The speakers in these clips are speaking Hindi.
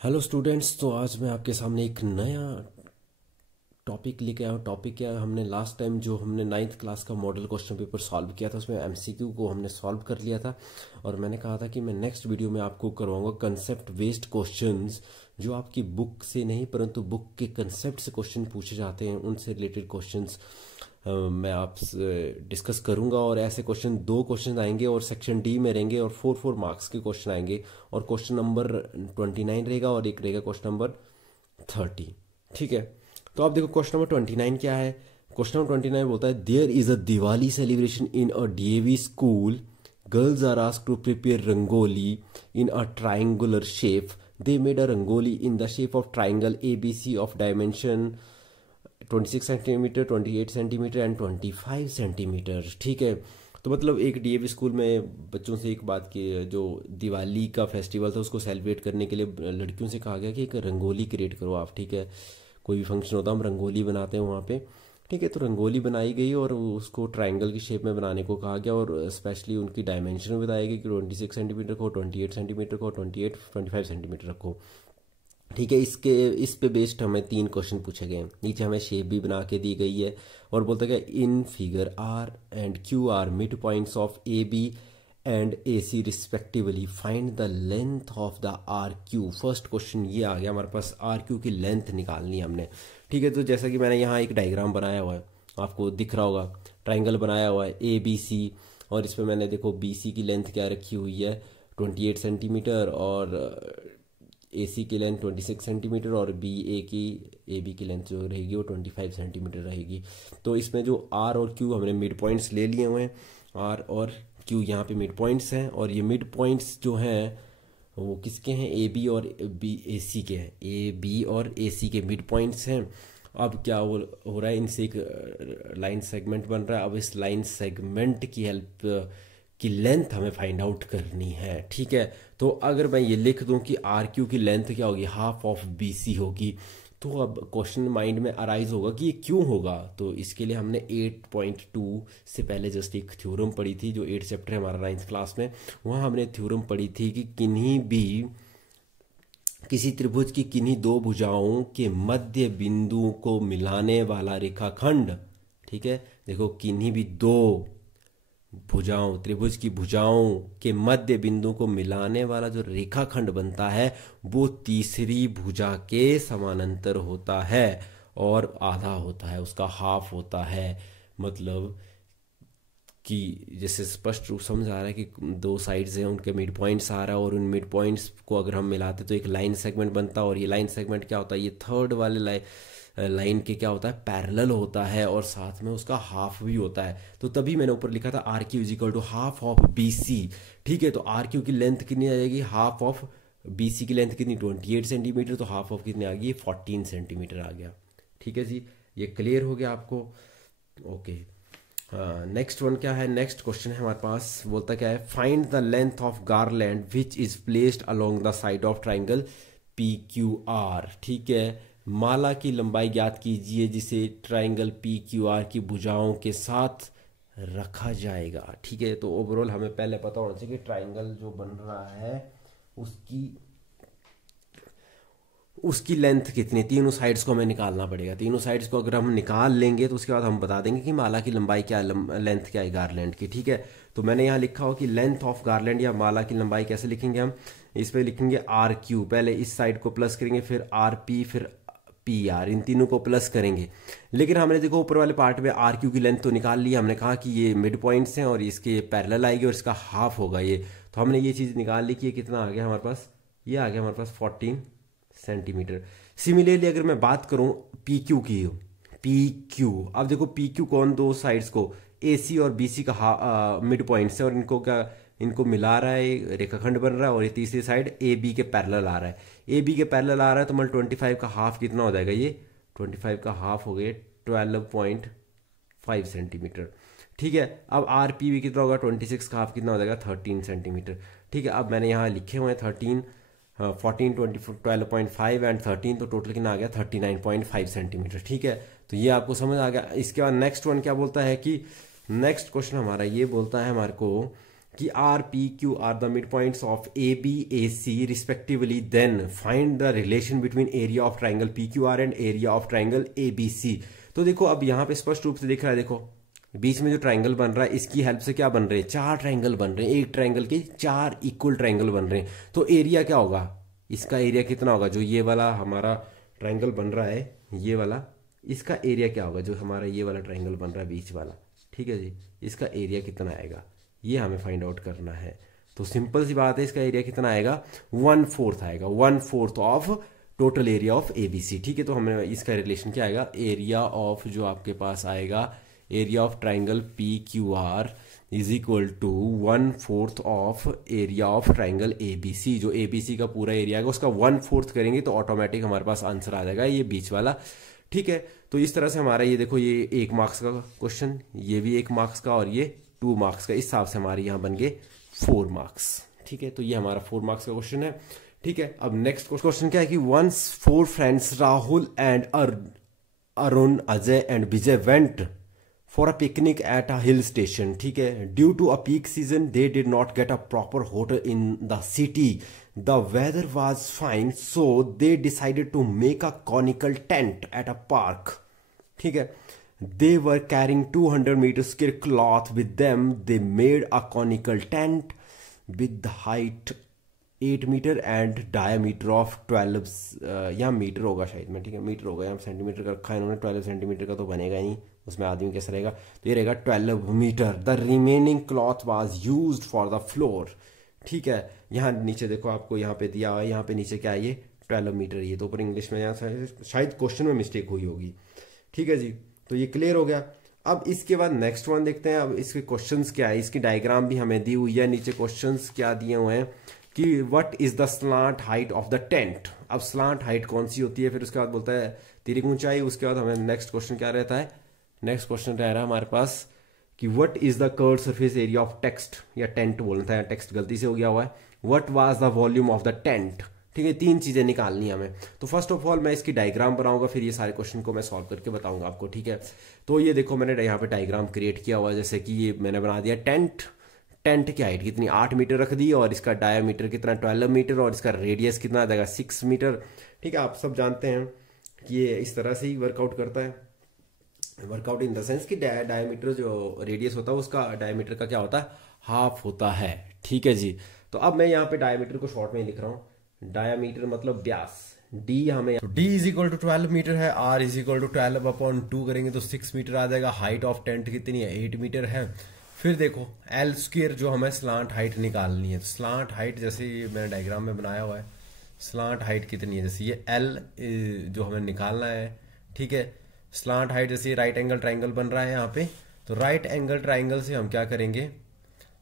Hello students. तो आज मैं आपके सामने एक नया टॉपिक लेके आया हूँ। टॉपिक क्या है, हमने लास्ट टाइम जो हमने नाइन्थ क्लास का मॉडल क्वेश्चन पेपर सॉल्व किया था उसमें एमसीक्यू को हमने सॉल्व कर लिया था। और मैंने कहा था कि मैं नेक्स्ट वीडियो में आपको करवाऊंगा कंसेप्ट बेस्ड क्वेश्चंस, जो आपकी बुक से नहीं परंतु बुक के कंसेप्ट से क्वेश्चन पूछे जाते हैं, उनसे रिलेटेड क्वेश्चंस मैं आपसे डिस्कस करूंगा। और ऐसे दो क्वेश्चन आएंगे और सेक्शन डी में रहेंगे और 4 मार्क्स के क्वेश्चन आएंगे। और क्वेश्चन नंबर 29 रहेगा और एक रहेगा क्वेश्चन नंबर 30। ठीक है, तो आप देखो क्वेश्चन नंबर 29 क्या है। क्वेश्चन नंबर 29 बोलता है, there is a Diwali celebration in a DAV school. Girls are asked to prepare rangoli in a triangular shape. They made a rangoli in the shape of triangle ABC of dimension 26 centimetre, 28 centimetre and 25 centimetre. ठीक है, तो मतलब एक डीएवी स्कूल में बच्चों से एक बात की, जो दिवाली का फेस्टिवल था उसको सेलिब्रेट करने के लिए लड़कियों से कहा गया कि एक रंगोली क्रिएट करो आप। ठीक है, कोई भी फंक्शन होता है हम रंगोली बनाते हैं वहाँ पे। ठीक है, तो रंगोली बनाई गई और उसको ट्राइंगल की शेप में बनाने को कहा गया और स्पेशली उनकी डायमेंशन भी बताई गई कि 26 सेंटीमीटर को, 28 सेंटीमीटर को, 25 सेंटीमीटर रखो। ठीक है, इस पे बेस्ड हमें 3 क्वेश्चन पूछे गए हैं। नीचे हमें शेप भी बना के दी गई है और बोलता है in figure R and Q are midpoints of AB and AC respectively, find the length of the RQ। First question ये आ गया हमारे पास, RQ की लेंथ निकालनी है हमने। ठीक है, तो जैसा कि मैंने यहाँ एक डायग्राम बनाया हुआ है, आपको दिख रहा होगा, ट्राइंगल बनाया हुआ है ABC। और इस पर मैंने देखो BC की लेंथ क्या रखी हुई है 28 सेंटीमीटर और AC की लेंथ 26 सेंटीमीटर और AB की लेंथ जो रहेगी वो 25 सेंटीमीटर रहेगी। तो इसमें जो R और Q हमने मिड पॉइंट्स ले लिए हुए हैं। R और Q यहाँ पे मिड पॉइंट्स हैं और ये मिड पॉइंट्स जो हैं वो किसके हैं, AB और AC के हैं। AB और AC के मिड पॉइंट्स हैं। अब क्या हो रहा है, इनसे एक लाइन सेगमेंट बन रहा है। अब इस लाइन सेगमेंट की हेल्प की लेंथ हमें फाइंड आउट करनी है। ठीक है, तो अगर मैं ये लिख दूं कि RQ की लेंथ क्या होगी, हाफ ऑफ BC होगी, तो अब क्वेश्चन माइंड में अराइज होगा कि ये क्यों होगा। तो इसके लिए हमने 8.2 से पहले जस्ट एक थ्योरम पढ़ी थी, जो 8 चैप्टर है हमारा 9th क्लास में। वहाँ हमने थ्योरम पढ़ी थी कि किसी त्रिभुज की किन्हीं दो भुजाओं के मध्य बिंदु को मिलाने वाला रेखाखंड, ठीक है, देखो किन्हीं भी दो भुजाओं, त्रिभुज की भुजाओं के मध्य बिंदु को मिलाने वाला जो रेखाखंड बनता है वो तीसरी भुजा के समानांतर होता है और आधा होता है, उसका हाफ होता है। मतलब कि जैसे स्पष्ट रूप समझ आ रहा है कि दो साइड्स हैं, उनके मिड पॉइंट्स आ रहा है और उन मिड पॉइंट्स को अगर हम मिलाते तो एक लाइन सेगमेंट बनता है। और ये लाइन सेगमेंट क्या होता है, ये थर्ड वाले लाइन के क्या होता है, पैरेलल होता है और साथ में उसका हाफ भी होता है। तो तभी मैंने ऊपर लिखा था RQ is equal to half of BC। ठीक है, तो RQ की लेंथ कितनी आ जाएगी, हाफ ऑफ BC की लेंथ कितनी 28 सेंटीमीटर, तो हाफ ऑफ कितनी आ गई 14 सेंटीमीटर आ गया। ठीक है जी, ये क्लियर हो गया आपको। ओके, हाँ, नेक्स्ट वन क्या है, नेक्स्ट क्वेश्चन है हमारे पास, बोलता क्या है, find the length of garland which is placed along the side of triangle PQR। ठीक है, माला की लंबाई ज्ञात कीजिए जिसे ट्राइंगल PQR की भुजाओं के साथ रखा जाएगा। ठीक है, तो ओवरऑल हमें पहले पता होना चाहिए कि ट्राइंगल जो बन रहा है उसकी लेंथ कितनी, तीनों साइड्स को हमें निकालना पड़ेगा। तीनों साइड्स को अगर हम निकाल लेंगे तो उसके बाद हम बता देंगे कि माला की लंबाई क्या, लेंथ क्या है गारलैंड की। ठीक है, तो मैंने यहाँ लिखा हो कि लेंथ ऑफ गारलैंड या माला की लंबाई कैसे लिखेंगे हम, इस पे लिखेंगे RQ, पहले इस साइड को प्लस करेंगे, फिर RP, फिर PR, इन तीनों को प्लस करेंगे। लेकिन हमने देखो ऊपर वाले पार्ट में RQ की लेंथ तो निकाल ली, हमने कहा कि ये मिड पॉइंट्स हैं और इसके पैरेलल आएगी और इसका हाफ होगा ये, तो हमने ये चीज़ निकाल ली कि ये कितना आ गया हमारे पास, ये आ गया हमारे पास 14 सेंटीमीटर। सिमिलरली अगर मैं बात करूं PQ की, PQ, अब देखो PQ कौन, दो साइड्स को AC और BC का मिड पॉइंट है और इनको क्या, इनको मिला रहा है, रेखाखंड बन रहा है और ये तीसरी साइड AB के पैरेलल आ रहा है। AB के पैरेलल आ रहा है तो मतलब 25 का हाफ कितना हो जाएगा, ये 25 का हाफ हो गया 12.5 सेंटीमीटर। ठीक है, अब RP भी कितना होगा, 26 का हाफ कितना हो जाएगा 13 सेंटीमीटर। ठीक है, अब मैंने यहाँ लिखे हुए हैं 13, 14, 12.5 एंड 13, तो टोटल कितना आ गया 39.5 सेंटीमीटर। ठीक है, तो ये आपको समझ आ गया। इसके बाद नेक्स्ट वन क्या बोलता है कि नेक्स्ट क्वेश्चन हमारा ये बोलता है हमारे को कि R P Q R the midpoints of A B A C respectively, then find the relation between area of triangle P Q R and area of triangle A B C. तो देखो अब यहाँ पे स्पष्ट रूप से दिख रहा है, देखो बीच में जो ट्राइंगल बन रहा है इसकी हेल्प से क्या बन रहे हैं, 4 ट्राइंगल बन रहे हैं, एक ट्राइंगल के 4 इक्वल ट्राइंगल बन रहे हैं। तो एरिया क्या होगा, इसका एरिया कितना होगा, जो ये वाला हमारा ट्राइंगल बन रहा है ये वाला, इसका एरिया क्या होगा, जो हमारा ये वाला ट्राइंगल बन रहा है बीच वाला, ठीक है जी, इसका एरिया कितना आएगा ये हमें फाइंड आउट करना है। तो सिंपल सी बात है, इसका एरिया कितना आएगा, 1/4 आएगा, 1/4 of total area of ABC. ठीक है, तो हमें इसका रिलेशन क्या आएगा, एरिया ऑफ जो आपके पास आएगा area of triangle P Q R is equal to 1/4 of area of triangle ABC. जो एबीसी का पूरा एरिया आएगा उसका 1/4 करेंगे तो ऑटोमेटिक हमारे पास आंसर आ जाएगा ये बीच वाला। ठीक है, तो इस तरह से हमारा ये देखो, ये 1 मार्क्स का क्वेश्चन, ये भी 1 मार्क्स का और ये 2 मार्क्स का, इस हिसाब से हमारे यहाँ बन गए 4 मार्क्स। ठीक है, तो ये हमारा 4 मार्क्स का क्वेश्चन है। ठीक है, अब नेक्स्ट क्वेश्चन क्या है कि once 4 friends Rahul and Arun, Ajay and Vijay went for a picnic at a hill station. ठीक है, due to a peak season they did not get a proper hotel in the city, the weather was fine, so they decided to make a conical tent at a park. ठीक है, they were carrying 200 meter square cloth with them. They made a conical tent with the height 8 meter and diameter of 12 यहाँ मीटर होगा शायद में, ठीक है मीटर होगा, यहाँ सेंटीमीटर का रखा है इन्होंने, 12 सेंटीमीटर का तो बनेगा ही नहीं, उसमें आदमी कैसा रहेगा, तो ये रहेगा 12 metre. The remaining cloth was used for the floor. ठीक है, यहाँ नीचे देखो आपको यहाँ पे दिया हुआ है, यहाँ पे नीचे क्या है, ये 12 मीटर, ये तो ऊपर इंग्लिश में यहाँ शायद क्वेश्चन में मिस्टेक हुई होगी। ठीक है जी, तो ये क्लियर हो गया। अब इसके बाद नेक्स्ट वन देखते हैं, अब इसके क्वेश्चंस क्या है, इसकी डायग्राम भी हमें दी हुई है, नीचे क्वेश्चंस क्या दिए हुए हैं कि what is the slant height of the tent. अब स्लांट हाइट कौन सी होती है, फिर उसके बाद बोलता है तिरक ऊंचाई, उसके बाद हमें नेक्स्ट क्वेश्चन क्या रहता है, नेक्स्ट क्वेश्चन रह रहा है हमारे पास कि what is the curve surface area of text, या टेंट बोलना था, टेक्स्ट गलती से हो गया हुआ है, what was the volume of the tent. ठीक है, 3 चीजें निकालनी है हमें। तो फर्स्ट ऑफ ऑल मैं इसकी डायग्राम बनाऊंगा, फिर ये सारे क्वेश्चन को मैं सॉल्व करके बताऊंगा आपको। ठीक है, तो ये देखो मैंने यहाँ पे डायग्राम क्रिएट किया हुआ है, जैसे कि ये मैंने बना दिया टेंट, टेंट की हाइट कितनी 8 मीटर रख दी, और इसका डायमीटर कितना 12 मीटर, और इसका रेडियस कितना आ जाएगा 6 मीटर। ठीक है, आप सब जानते हैं कि ये इस तरह से ही वर्कआउट करता है, वर्कआउट इन द सेंस कि डायमीटर जो रेडियस होता है उसका डायमीटर का क्या होता है, हाफ होता है। ठीक है जी, तो अब मैं यहाँ पे डायमीटर को शॉर्ट में लिख रहा हूँ, डायमीटर मतलब व्यास, d हमें d is equal to 12 metre है, r इज इक्वल टू 12/2 करेंगे तो 6 मीटर आ जाएगा। हाइट ऑफ टेंट कितनी है, 8 मीटर है। फिर देखो एल स्क्वायर जो हमें स्लांट हाइट निकालनी है, तो स्लांट हाइट जैसे मैंने डायग्राम में बनाया हुआ है, स्लांट हाइट कितनी है, जैसे ये एल जो हमें निकालना है। ठीक है, स्लांट हाइट जैसे राइट एंगल ट्राइंगल बन रहा है यहाँ पे, तो राइट एंगल ट्राइंगल से हम क्या करेंगे,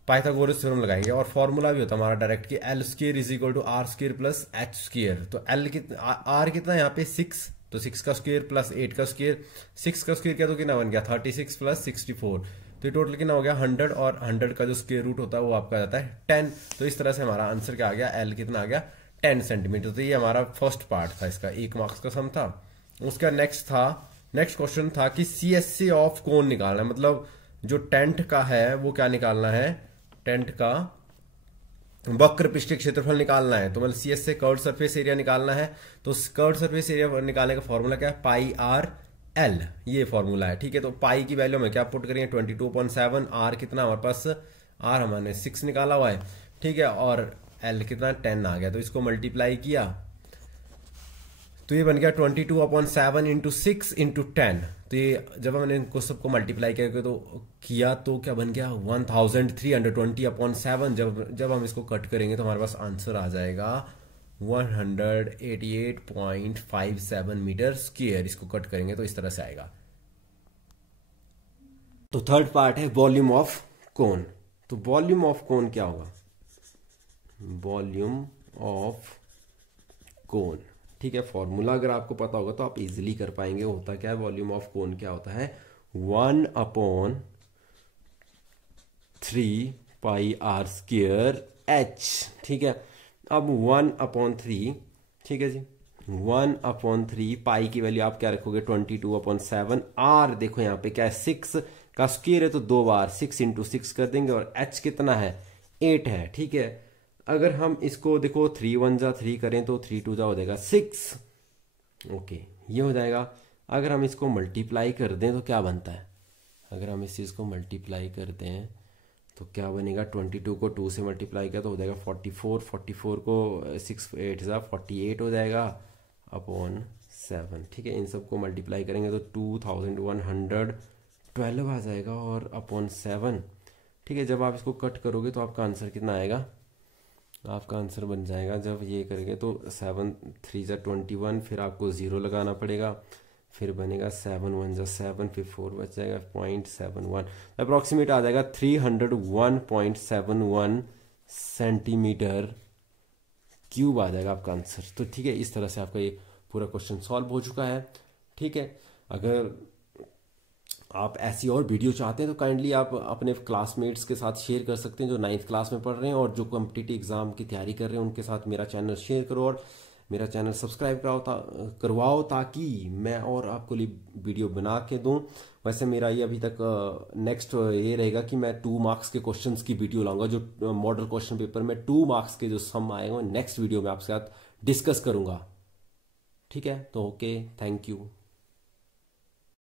पाइथागोरस थ्योरम लगाएंगे, और फॉर्मूला भी होता है हमारा डायरेक्ट कि L square is equal to R square plus H square. तो एल कितना, आर कितना यहाँ पे 6, तो 6 का स्क्वायर प्लस 8 का स्क्वायर, 6 का स्क्वायर क्या तो कितना बन गया 36 प्लस 64, तो टोटल कितना हो गया 100, और 100 का जो स्क्वायर रूट होता है वो आपका जाता है 10। तो इस तरह से हमारा आंसर क्या आ गया, एल कितना आ गया 10 सेंटीमीटर। तो ये हमारा फर्स्ट पार्ट था, इसका 1 मार्क्स का सम था। उसका नेक्स्ट क्वेश्चन था कि CSA ऑफ कोन निकालना है, मतलब जो टेंट का है वो क्या निकालना है, टेंट का वक्र पृष्ठीय क्षेत्रफल निकालना है। तो मतलब CSA कर्व्ड सरफेस एरिया निकालना है, तो कर्व्ड सरफेस एरिया निकालने का फॉर्मूला क्या है, पाई आर एल, ये फॉर्मूला है। ठीक है, तो पाई की वैल्यू में क्या पुट करेंगे 22.7, आर कितना हमारे पास, आर हमने 6 निकाला हुआ है। ठीक है, और एल कितना 10 आ गया, तो इसको मल्टीप्लाई किया तो ये बन गया 22/7 इंटू 6 इंटू 10। तो ये जब हमने इनको सबको मल्टीप्लाई किया तो क्या बन गया 1320/7। जब हम इसको कट करेंगे तो हमारे पास आंसर आ जाएगा 188.57 मीटर स्क्वायर। इसको कट करेंगे तो इस तरह से आएगा। तो थर्ड पार्ट है वॉल्यूम ऑफ कोन। तो वॉल्यूम ऑफ कोन क्या होगा, वॉल्यूम ऑफ कोन। ठीक है, फॉर्मूला अगर आपको पता होगा तो आप इजीली कर पाएंगे। होता क्या है, वॉल्यूम ऑफ कोन क्या होता है, 1/3 पाई आर स्क्वायर एच। ठीक है, अब 1/3, ठीक है जी, 1/3 पाई की वैल्यू आप क्या रखोगे 22/7। आर देखो यहाँ पे क्या है 6 का स्क्वायर है, तो 2 बार 6 इंटू 6 कर देंगे, और एच कितना है, 8 है, ठीक है। अगर हम इसको देखो 3 1 जा 3 करें तो 3 2 जा हो जाएगा 6, ओके, ये हो जाएगा। अगर हम इसको मल्टीप्लाई कर दें तो क्या बनता है, अगर हम इस चीज़ को मल्टीप्लाई करते हैं तो क्या बनेगा, 22 को 2 से मल्टीप्लाई किया तो हो जाएगा 44, 44 को 6 8 जा 48 हो जाएगा अपॉन 7, ठीक है। इन सबको मल्टीप्लाई करेंगे तो 2112 आ जाएगा और अपॉन 7, ठीक है। जब आप इसको कट करोगे तो आपका आंसर कितना आएगा, आपका आंसर बन जाएगा जब ये करेंगे तो 7 3 जा 21, फिर आपको 0 लगाना पड़ेगा, फिर बनेगा 7 1 जा 7, फिर 4 बच जाएगा 0.71, अप्रॉक्सीमेट आ जाएगा 301.71 सेंटीमीटर क्यूब आ जाएगा आपका आंसर। तो ठीक है, इस तरह से आपका ये पूरा क्वेश्चन सॉल्व हो चुका है, ठीक है। अगर आप ऐसी और वीडियो चाहते हैं तो काइंडली आप अपने क्लासमेट्स के साथ शेयर कर सकते हैं जो 9th क्लास में पढ़ रहे हैं और जो कॉम्पिटिटिव एग्जाम की तैयारी कर रहे हैं, उनके साथ मेरा चैनल शेयर करो और मेरा चैनल सब्सक्राइब करवाओ ताकि मैं और आपको लिए वीडियो बना के दूं। वैसे मेरा ये अभी तक नेक्स्ट ये रहेगा कि मैं 2 मार्क्स के क्वेश्चंस की वीडियो लाऊंगा, जो मॉडल क्वेश्चन पेपर में 2 मार्क्स के जो सम आएंगे नेक्स्ट वीडियो में आपके साथ डिस्कस करूंगा, ठीक है। तो ओके, थैंक यू।